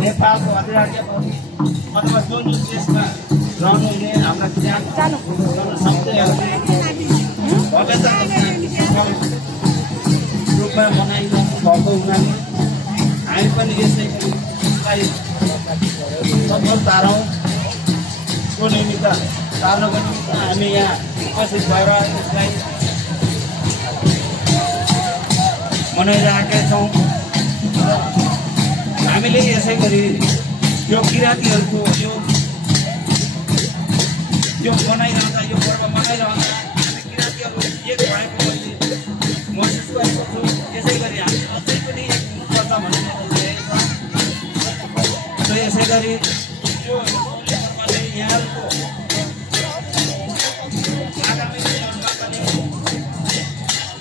नेपालको अधिराज्य अथवा जुन देशमा रहनुहुने हाम्रा किसान रूपमा मनाइरहनु भएको हुनाले हामी पनि यसलाई सफल तारौँ को निमित्त तार्नको निमित्त हामी यहाँ उपस्थित भएर यसलाई मनाइरहेका छौँ। हामीले यसै गरी यो किराँतीहरूको यो मनाइरहँदा यो पर्व मनाइरहँदा हामी किराँतीहरू एक भएको पनि महसुस गरेको छौँ। यसै गरी हामी अझै पनि एक हुनुपर्छ भन्ने र यसै गरी यो पर्वले यहाँहरूको आगामी दिनहरूमा पनि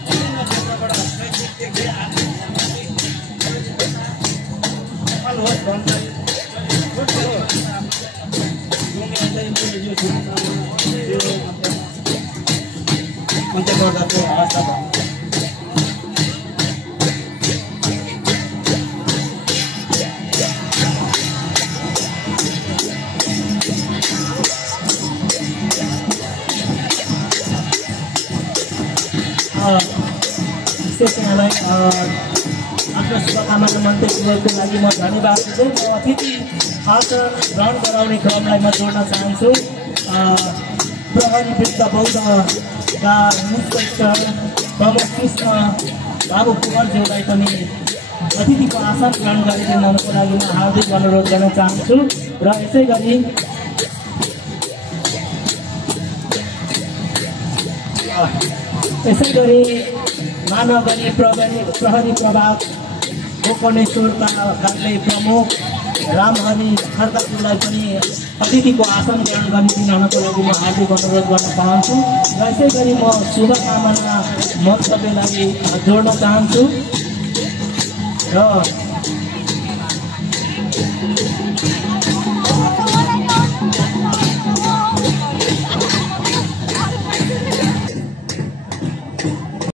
विभिन्न क्षेत्रबाट शैक्षिकदेखि सफल होस् भन्दै अन्त्य गर्दछु। हवस् विशेष यहाँलाई आफ्नो शुभकामना मन्तव्यको लागि म धन्यवाद दिँदै म अतिथि भाषण ग्रहण गराउने क्रमलाई म जोड्न चाहन्छु। प्रहरी वृद्ध बौद्धका मुख्य प्रमुख कृष्ण बाबु कुमारज्यूलाई पनि अतिथिको आसन ग्रहण गरिदिनको लागि म हार्दिक अनुरोध गर्न चाहन्छु। र यसै गरी महानगरी प्रहरी प्रभाग गोकर्णेश्वरका कार्यालय प्रमुख रामहरि खड्काज्यूलाई पनि अतिथिको आसन ग्रहण गरिदिनको लागि म हार्दिक अनुरोध गर्न चाहन्छु। र यसै गरी म शुभकामना मन्तव्यलाई जोड्न चाहन्छु। र